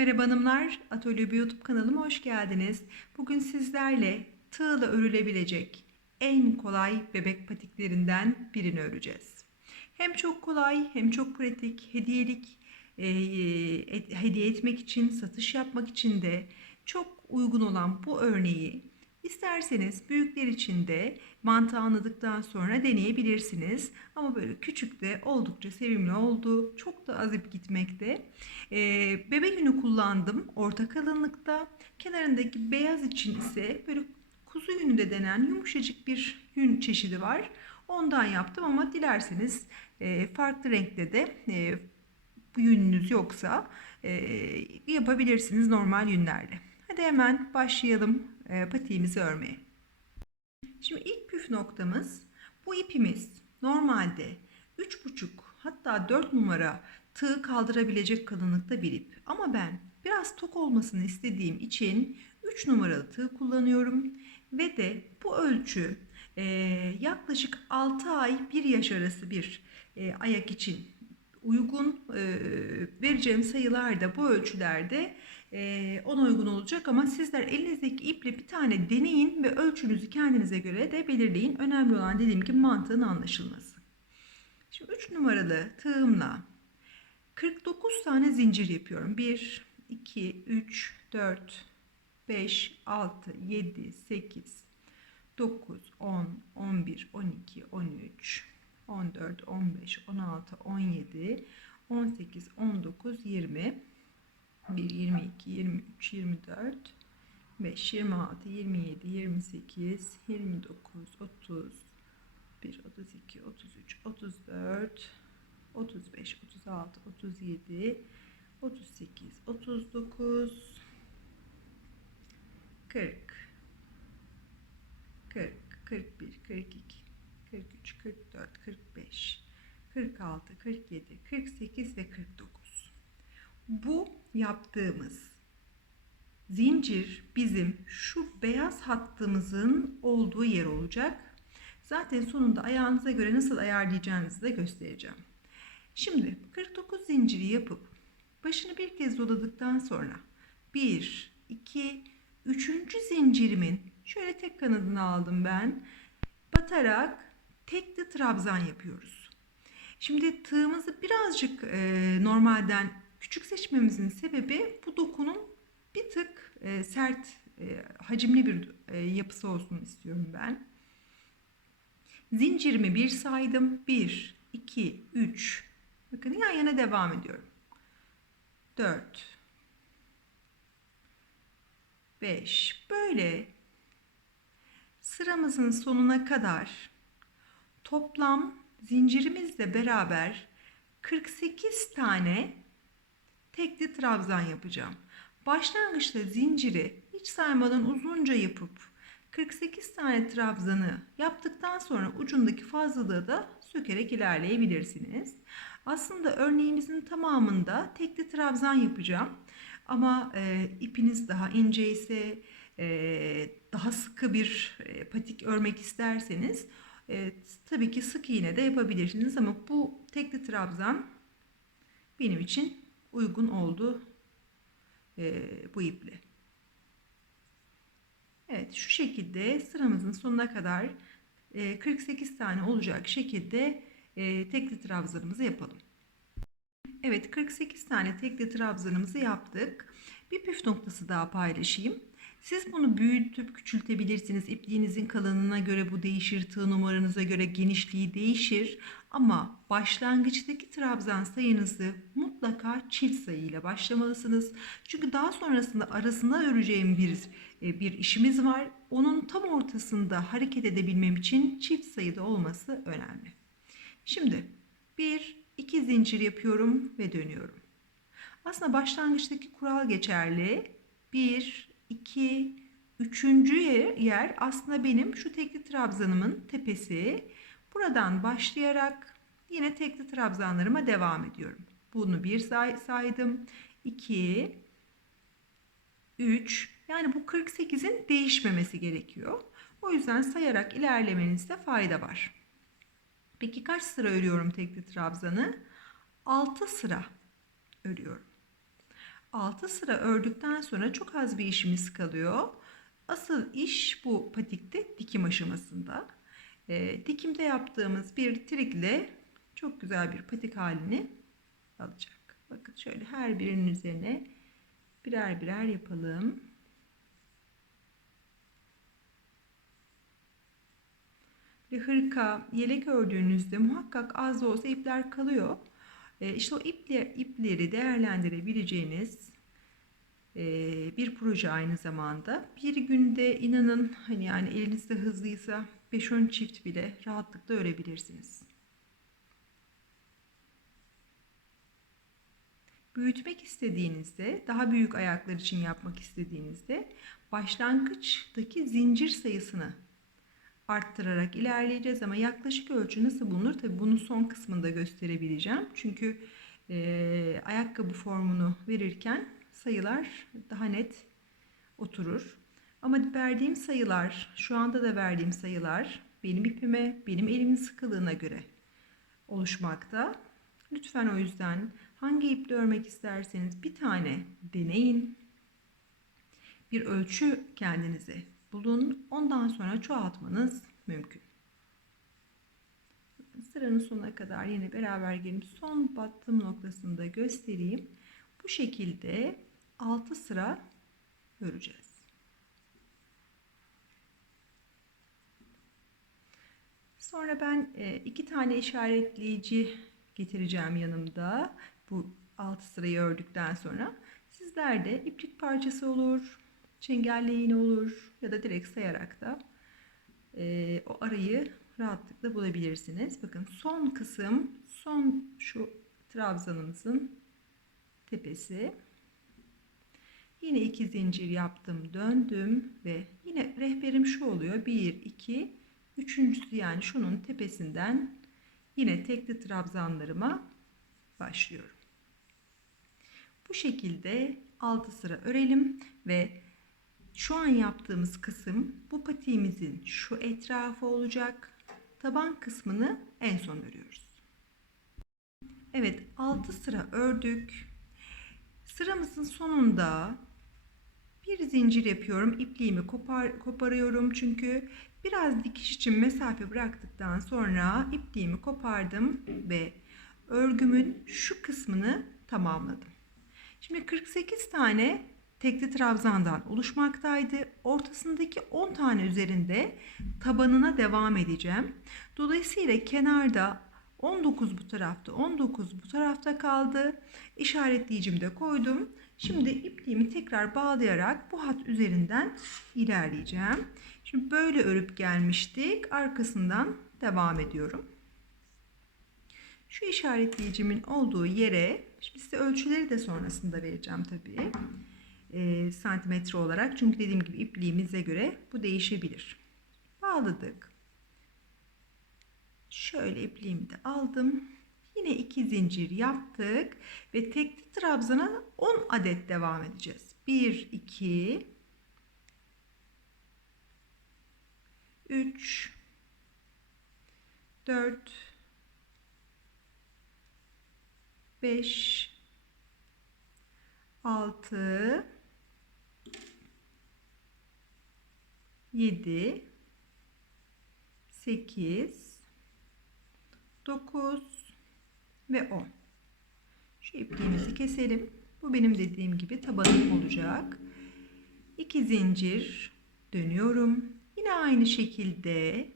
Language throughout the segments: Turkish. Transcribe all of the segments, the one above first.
Merhaba hanımlar, Atölye YouTube kanalıma hoş geldiniz. Bugün sizlerle tığla örülebilecek en kolay bebek patiklerinden birini öreceğiz. Hem çok kolay hem çok pratik, hediyelik, e, e, hediye etmek için, satış yapmak için de çok uygun olan bu örneği isterseniz büyükler için de mantığı anladıktan sonra deneyebilirsiniz. Ama böyle küçük de oldukça sevimli oldu. Çok da az ip gitmekte. Ee, bebek yünü kullandım orta kalınlıkta. Kenarındaki beyaz için ise böyle kuzu yünü de denen yumuşacık bir yün çeşidi var. Ondan yaptım ama dilerseniz e, farklı renkte de e, bu yününüz yoksa e, yapabilirsiniz normal yünlerle. Hadi hemen başlayalım patiğimizi örmeye. Şimdi ilk püf noktamız bu ipimiz normalde 3,5 hatta 4 numara tığ kaldırabilecek kalınlıkta bir ip. Ama ben biraz tok olmasını istediğim için 3 numaralı tığ kullanıyorum. Ve de bu ölçü e, yaklaşık 6 ay 1 yaş arası bir e, ayak için uygun vereceğim sayılar da bu ölçülerde ona uygun olacak ama sizler elinizdeki iple bir tane deneyin ve ölçünüzü kendinize göre de belirleyin. Önemli olan dediğim gibi mantığın anlaşılması. Şimdi 3 numaralı tığımla 49 tane zincir yapıyorum. 1, 2, 3, 4, 5, 6, 7, 8, 9, 10, 11, 12, 13, 14, 15, 16, 17, 18, 19, 20, 1, 22, 23, 24, 5, 26, 27, 28, 29, 30, 1, 32, 33, 34, 35, 36, 37, 38, 39, 40, 40, 41, 42, 43, 44, 45, 46, 47, 48 ve 49. Bu yaptığımız zincir bizim şu beyaz hattımızın olduğu yer olacak. Zaten sonunda ayağınıza göre nasıl ayarlayacağınızı da göstereceğim. Şimdi 49 zinciri yapıp başını bir kez doladıktan sonra 1, 2, 3. zincirimin şöyle tek kanadını aldım ben. Batarak tekli trabzan yapıyoruz. Şimdi tığımızı birazcık e, normalden küçük seçmemizin sebebi bu dokunun bir tık e, sert, e, hacimli bir e, yapısı olsun istiyorum ben. Zincirimi bir saydım. 1, 2, 3. Bakın yan yana devam ediyorum. 4, 5. Böyle sıramızın sonuna kadar toplam zincirimizle beraber 48 tane tekli trabzan yapacağım. Başlangıçta zinciri hiç saymadan uzunca yapıp 48 tane trabzanı yaptıktan sonra ucundaki fazlalığı da sökerek ilerleyebilirsiniz. Aslında örneğimizin tamamında tekli trabzan yapacağım. Ama e, ipiniz daha ince ise e, daha sıkı bir e, patik örmek isterseniz e, tabii ki sık iğne de yapabilirsiniz ama bu tekli trabzan benim için uygun oldu e, bu iple. Evet şu şekilde sıramızın sonuna kadar e, 48 tane olacak şekilde e, tekli trabzanımızı yapalım. Evet 48 tane tekli trabzanımızı yaptık. Bir püf noktası daha paylaşayım. Siz bunu büyütüp küçültebilirsiniz. İpliğinizin kalınlığına göre bu değişir. Tığ numaranıza göre genişliği değişir. Ama başlangıçtaki trabzan sayınızı mutlaka çift sayı ile başlamalısınız. Çünkü daha sonrasında arasında öreceğim bir e, bir işimiz var. Onun tam ortasında hareket edebilmem için çift sayıda olması önemli. Şimdi bir, iki zincir yapıyorum ve dönüyorum. Aslında başlangıçtaki kural geçerli. Bir, 2, 3. yer aslında benim şu tekli trabzanımın tepesi. Buradan başlayarak yine tekli trabzanlarıma devam ediyorum. Bunu bir say saydım. 2, 3 yani bu 48'in değişmemesi gerekiyor. O yüzden sayarak ilerlemenizde fayda var. Peki kaç sıra örüyorum tekli trabzanı? 6 sıra örüyorum. 6 sıra ördükten sonra çok az bir işimiz kalıyor. Asıl iş bu patikte dikim aşamasında. Ee, dikimde yaptığımız bir trikle çok güzel bir patik halini alacak. Bakın şöyle her birinin üzerine birer birer yapalım. Ve hırka, yelek ördüğünüzde muhakkak az da olsa ipler kalıyor. E, işte o ipler, ipleri değerlendirebileceğiniz e, bir proje aynı zamanda. Bir günde inanın hani yani elinizde hızlıysa 5-10 çift bile rahatlıkla örebilirsiniz. Büyütmek istediğinizde, daha büyük ayaklar için yapmak istediğinizde başlangıçtaki zincir sayısını arttırarak ilerleyeceğiz ama yaklaşık ölçü nasıl bulunur? Tabi bunu son kısmında gösterebileceğim. Çünkü e, ayakkabı formunu verirken sayılar daha net oturur. Ama verdiğim sayılar, şu anda da verdiğim sayılar benim ipime, benim elimin sıkılığına göre oluşmakta. Lütfen o yüzden hangi iple örmek isterseniz bir tane deneyin. Bir ölçü kendinize bulun. Ondan sonra çoğaltmanız mümkün. Sıranın sonuna kadar yine beraber gelip son battım noktasında göstereyim. Bu şekilde 6 sıra öreceğiz. Sonra ben e, iki tane işaretleyici getireceğim yanımda. Bu 6 sırayı ördükten sonra. Sizler de iplik parçası olur, çengelle iğne olur ya da direkt sayarak da e, o arayı rahatlıkla bulabilirsiniz. Bakın son kısım son şu trabzanımızın tepesi. Yine iki zincir yaptım döndüm ve yine rehberim şu oluyor. 1 2 üçüncüsü yani şunun tepesinden yine tekli trabzanlarıma başlıyorum. Bu şekilde 6 sıra örelim ve şu an yaptığımız kısım bu patiğimizin şu etrafı olacak. Taban kısmını en son örüyoruz. Evet 6 sıra ördük. Sıramızın sonunda bir zincir yapıyorum. İpliğimi kopar, koparıyorum çünkü biraz dikiş için mesafe bıraktıktan sonra ipliğimi kopardım ve örgümün şu kısmını tamamladım. Şimdi 48 tane tekli trabzandan oluşmaktaydı. Ortasındaki 10 tane üzerinde tabanına devam edeceğim. Dolayısıyla kenarda 19 bu tarafta 19 bu tarafta kaldı. İşaretleyicimi de koydum. Şimdi ipliğimi tekrar bağlayarak bu hat üzerinden ilerleyeceğim. Şimdi böyle örüp gelmiştik. Arkasından devam ediyorum. Şu işaretleyicimin olduğu yere, şimdi size ölçüleri de sonrasında vereceğim tabii e, santimetre olarak. Çünkü dediğim gibi ipliğimize göre bu değişebilir. Bağladık. Şöyle ipliğimi de aldım. Yine iki zincir yaptık ve tekli trabzana 10 adet devam edeceğiz. 1 2 3 4 5 6 7 8 9 ve 10 şu ipliğimizi keselim. Bu benim dediğim gibi tabanım olacak. 2 zincir. Dönüyorum. Yine aynı şekilde.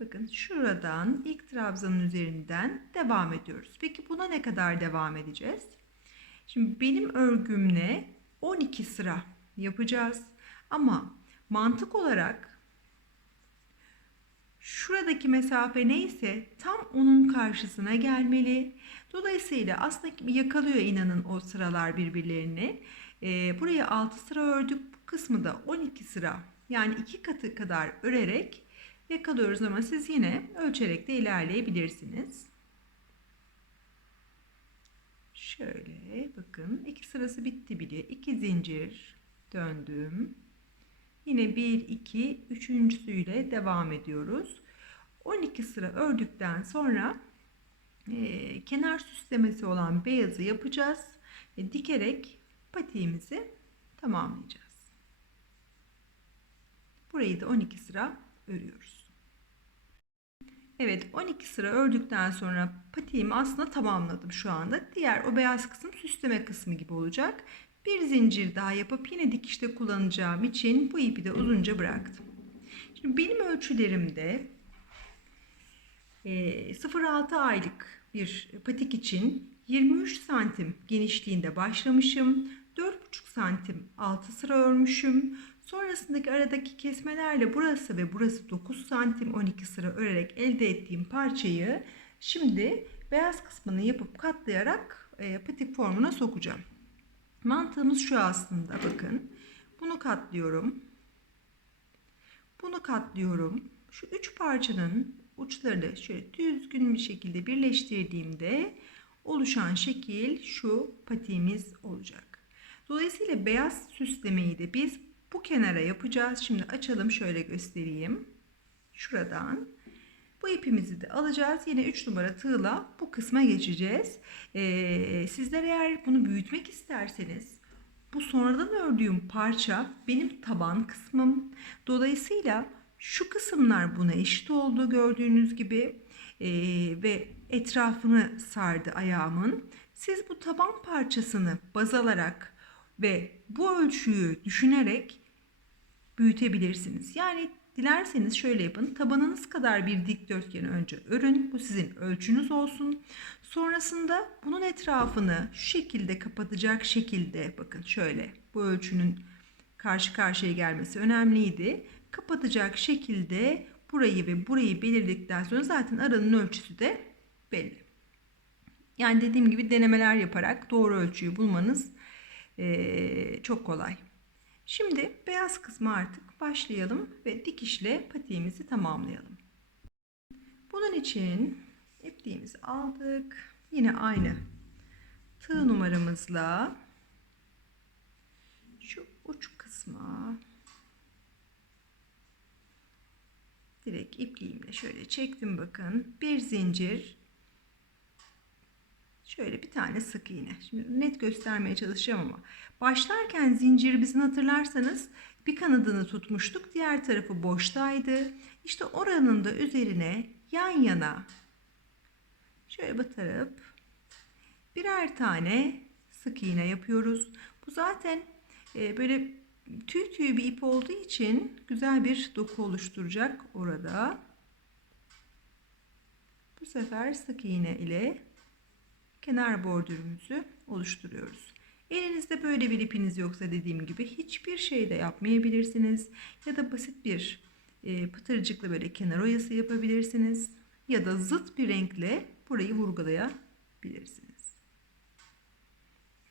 Bakın şuradan ilk trabzanın üzerinden devam ediyoruz. Peki buna ne kadar devam edeceğiz? Şimdi benim örgümle 12 sıra yapacağız. Ama mantık olarak şuradaki mesafe neyse tam onun karşısına gelmeli. Dolayısıyla aslında yakalıyor inanın o sıralar birbirlerini. Ee, buraya 6 sıra ördük. Bu kısmı da 12 sıra yani iki katı kadar örerek yakalıyoruz ama siz yine ölçerek de ilerleyebilirsiniz. Şöyle bakın iki sırası bitti bile. iki zincir döndüm. Yine 1, 2, üçüncüsüyle devam ediyoruz. 12 sıra ördükten sonra e, kenar süslemesi olan beyazı yapacağız. E, dikerek patiğimizi tamamlayacağız. Burayı da 12 sıra örüyoruz. Evet 12 sıra ördükten sonra patiğimi aslında tamamladım şu anda. Diğer o beyaz kısım süsleme kısmı gibi olacak. Bir zincir daha yapıp yine dikişte kullanacağım için bu ipi de uzunca bıraktım. Şimdi benim ölçülerimde 0-6 aylık bir patik için 23 santim genişliğinde başlamışım. 4,5 santim 6 sıra örmüşüm. Sonrasındaki aradaki kesmelerle burası ve burası 9 santim 12 sıra örerek elde ettiğim parçayı şimdi beyaz kısmını yapıp katlayarak e, patik formuna sokacağım. Mantığımız şu aslında bakın. Bunu katlıyorum. Bunu katlıyorum. Şu üç parçanın uçlarını şöyle düzgün bir şekilde birleştirdiğimde oluşan şekil şu patiğimiz olacak. Dolayısıyla beyaz süslemeyi de biz bu kenara yapacağız. Şimdi açalım şöyle göstereyim. Şuradan bu ipimizi de alacağız. Yine 3 numara tığla bu kısma geçeceğiz. Ee, sizler eğer bunu büyütmek isterseniz bu sonradan ördüğüm parça benim taban kısmım. Dolayısıyla şu kısımlar buna eşit oldu gördüğünüz gibi ee, ve etrafını sardı ayağımın. Siz bu taban parçasını baz alarak ve bu ölçüyü düşünerek büyütebilirsiniz. Yani dilerseniz şöyle yapın. Tabanınız kadar bir dikdörtgeni önce örün. Bu sizin ölçünüz olsun. Sonrasında bunun etrafını şu şekilde kapatacak şekilde bakın şöyle bu ölçünün karşı karşıya gelmesi önemliydi. Kapatacak şekilde burayı ve burayı belirledikten sonra zaten aranın ölçüsü de belli. Yani dediğim gibi denemeler yaparak doğru ölçüyü bulmanız çok kolay. Şimdi beyaz kısmı artık başlayalım ve dikişle patiğimizi tamamlayalım. Bunun için ipliğimizi aldık. Yine aynı tığ numaramızla şu uç kısma direkt ipliğimle şöyle çektim bakın. Bir zincir Şöyle bir tane sık iğne. Şimdi net göstermeye çalışacağım ama başlarken zincirimizin hatırlarsanız bir kanadını tutmuştuk. Diğer tarafı boştaydı. İşte oranın da üzerine yan yana şöyle batırıp birer tane sık iğne yapıyoruz. Bu zaten e, böyle tüy tüy bir ip olduğu için güzel bir doku oluşturacak orada. Bu sefer sık iğne ile kenar bordürümüzü oluşturuyoruz. Elinizde böyle bir ipiniz yoksa dediğim gibi hiçbir şey de yapmayabilirsiniz. Ya da basit bir e, pıtırcıkla böyle kenar oyası yapabilirsiniz. Ya da zıt bir renkle burayı vurgulayabilirsiniz.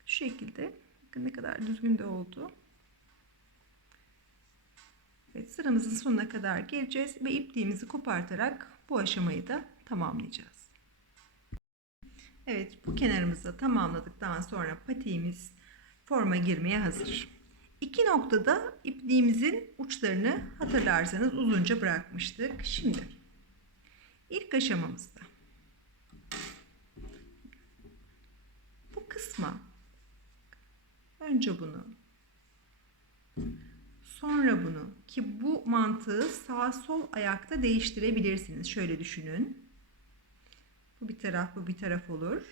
Şu şekilde bakın ne kadar düzgün de oldu. Evet, sıramızın sonuna kadar geleceğiz ve ipliğimizi kopartarak bu aşamayı da tamamlayacağız. Evet bu kenarımızı tamamladıktan sonra patiğimiz forma girmeye hazır. İki noktada ipliğimizin uçlarını hatırlarsanız uzunca bırakmıştık. Şimdi ilk aşamamızda bu kısma önce bunu sonra bunu ki bu mantığı sağ sol ayakta değiştirebilirsiniz. Şöyle düşünün. Bu bir taraf, bu bir taraf olur.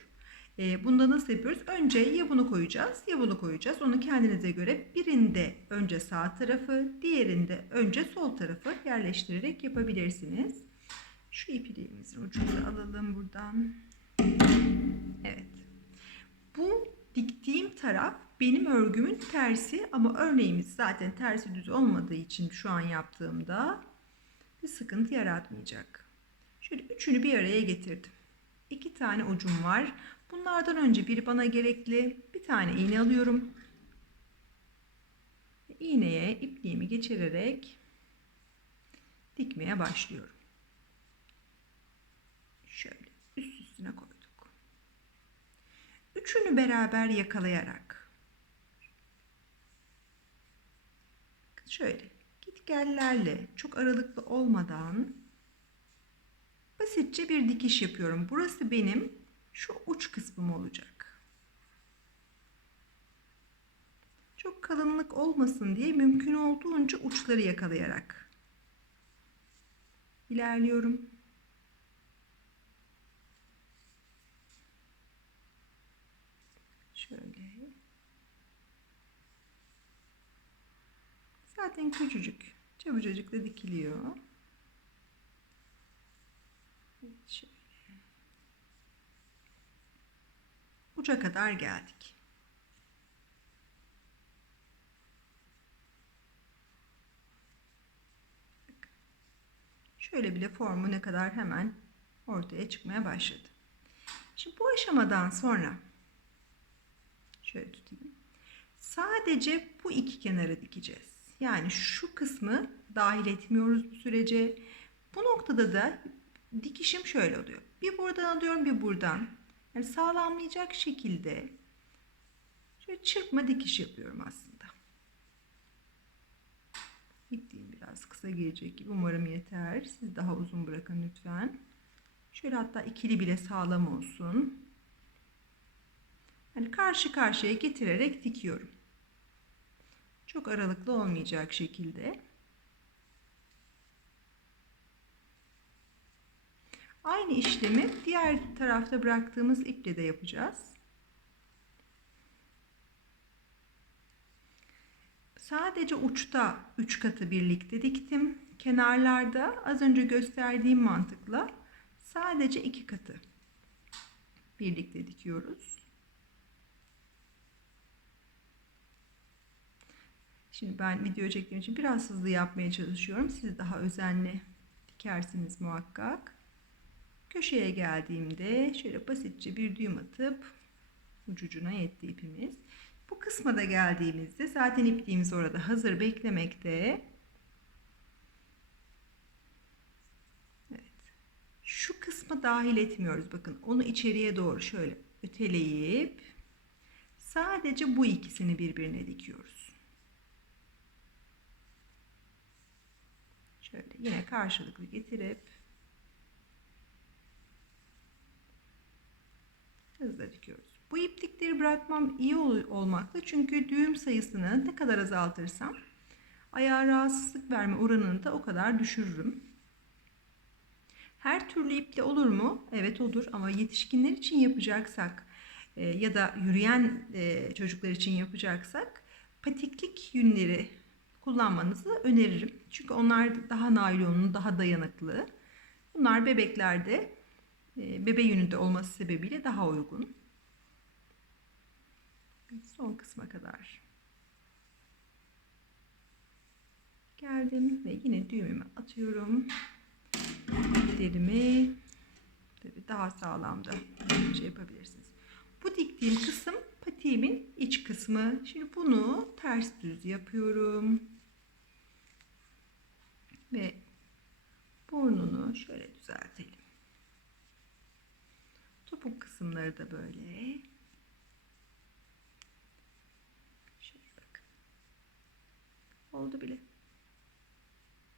E, bunda nasıl yapıyoruz? Önce ya bunu koyacağız ya bunu koyacağız. Onu kendinize göre birinde önce sağ tarafı, diğerinde önce sol tarafı yerleştirerek yapabilirsiniz. Şu ipliğimizin ucunu alalım buradan. Evet. Bu diktiğim taraf benim örgümün tersi ama örneğimiz zaten tersi düz olmadığı için şu an yaptığımda bir sıkıntı yaratmayacak. Şöyle üçünü bir araya getirdim iki tane ucum var. Bunlardan önce bir bana gerekli bir tane iğne alıyorum. İğneye ipliğimi geçirerek dikmeye başlıyorum. Şöyle üst üstüne koyduk. Üçünü beraber yakalayarak şöyle git gellerle çok aralıklı olmadan basitçe bir dikiş yapıyorum. Burası benim şu uç kısmım olacak. Çok kalınlık olmasın diye mümkün olduğunca uçları yakalayarak ilerliyorum. Şöyle. Zaten küçücük. Çabucacık da dikiliyor. Şöyle. Uca kadar geldik. Şöyle bile formu ne kadar hemen ortaya çıkmaya başladı. Şimdi bu aşamadan sonra şöyle tutayım. Sadece bu iki kenarı dikeceğiz. Yani şu kısmı dahil etmiyoruz bu sürece. Bu noktada da dikişim şöyle oluyor. Bir buradan alıyorum bir buradan. Yani sağlamlayacak şekilde şöyle çırpma dikiş yapıyorum aslında. İpliğim biraz kısa gelecek gibi. Umarım yeter. Siz daha uzun bırakın lütfen. Şöyle hatta ikili bile sağlam olsun. Yani karşı karşıya getirerek dikiyorum. Çok aralıklı olmayacak şekilde. Aynı işlemi diğer tarafta bıraktığımız iple de yapacağız. Sadece uçta 3 katı birlikte diktim. Kenarlarda az önce gösterdiğim mantıkla sadece 2 katı birlikte dikiyoruz. Şimdi ben video çektiğim için biraz hızlı yapmaya çalışıyorum. Siz daha özenli dikersiniz muhakkak. Köşeye geldiğimde şöyle basitçe bir düğüm atıp ucucuna yetti ipimiz. Bu kısma da geldiğimizde zaten ipliğimiz orada hazır beklemekte. Evet. Şu kısmı dahil etmiyoruz. Bakın onu içeriye doğru şöyle öteleyip sadece bu ikisini birbirine dikiyoruz. Şöyle yine karşılıklı getirip hızla dikiyoruz. Bu iplikleri bırakmam iyi ol olmakla çünkü düğüm sayısını ne kadar azaltırsam ayağa rahatsızlık verme oranını da o kadar düşürürüm. Her türlü iple olur mu? Evet olur ama yetişkinler için yapacaksak e, ya da yürüyen e, çocuklar için yapacaksak patiklik yünleri kullanmanızı öneririm. Çünkü onlar daha naylonlu, daha dayanıklı. Bunlar bebeklerde bebe yününde olması sebebiyle daha uygun. Son kısma kadar geldim ve yine düğümümü atıyorum. İplerimi tabii daha sağlam da şey yapabilirsiniz. Bu diktiğim kısım patiğimin iç kısmı. Şimdi bunu ters düz yapıyorum. Ve burnunu şöyle düzeltelim. Topuk kısımları da böyle. Şöyle bakın. Oldu bile.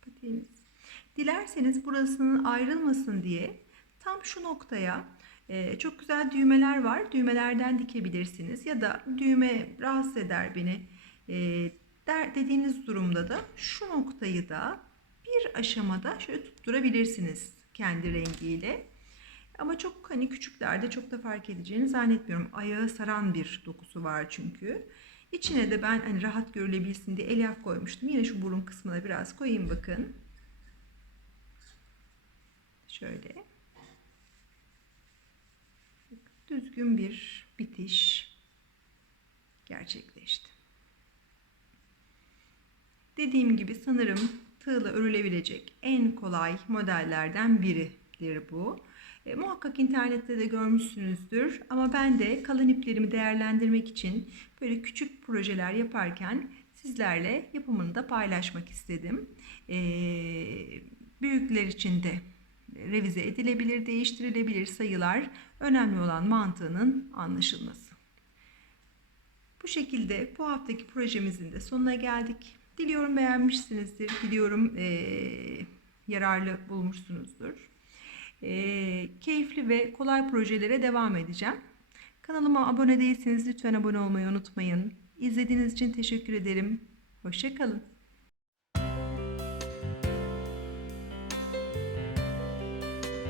Patiğimiz. Dilerseniz burasının ayrılmasın diye tam şu noktaya e, çok güzel düğmeler var. Düğmelerden dikebilirsiniz. Ya da düğme rahatsız eder beni e, der dediğiniz durumda da şu noktayı da bir aşamada şöyle tutturabilirsiniz kendi rengiyle. Ama çok hani küçüklerde çok da fark edeceğini zannetmiyorum. Ayağı saran bir dokusu var çünkü. İçine de ben hani rahat görülebilsin diye elyaf koymuştum. Yine şu burun kısmına biraz koyayım bakın. Şöyle. Düzgün bir bitiş gerçekleşti. Dediğim gibi sanırım tığla örülebilecek en kolay modellerden biridir bu. E, muhakkak internette de görmüşsünüzdür ama ben de kalın iplerimi değerlendirmek için böyle küçük projeler yaparken sizlerle yapımını da paylaşmak istedim. E, büyükler için de revize edilebilir, değiştirilebilir sayılar önemli olan mantığının anlaşılması. Bu şekilde bu haftaki projemizin de sonuna geldik. Diliyorum beğenmişsinizdir. Diliyorum e, yararlı bulmuşsunuzdur. E, keyifli ve kolay projelere devam edeceğim. Kanalıma abone değilseniz lütfen abone olmayı unutmayın. İzlediğiniz için teşekkür ederim. Hoşçakalın.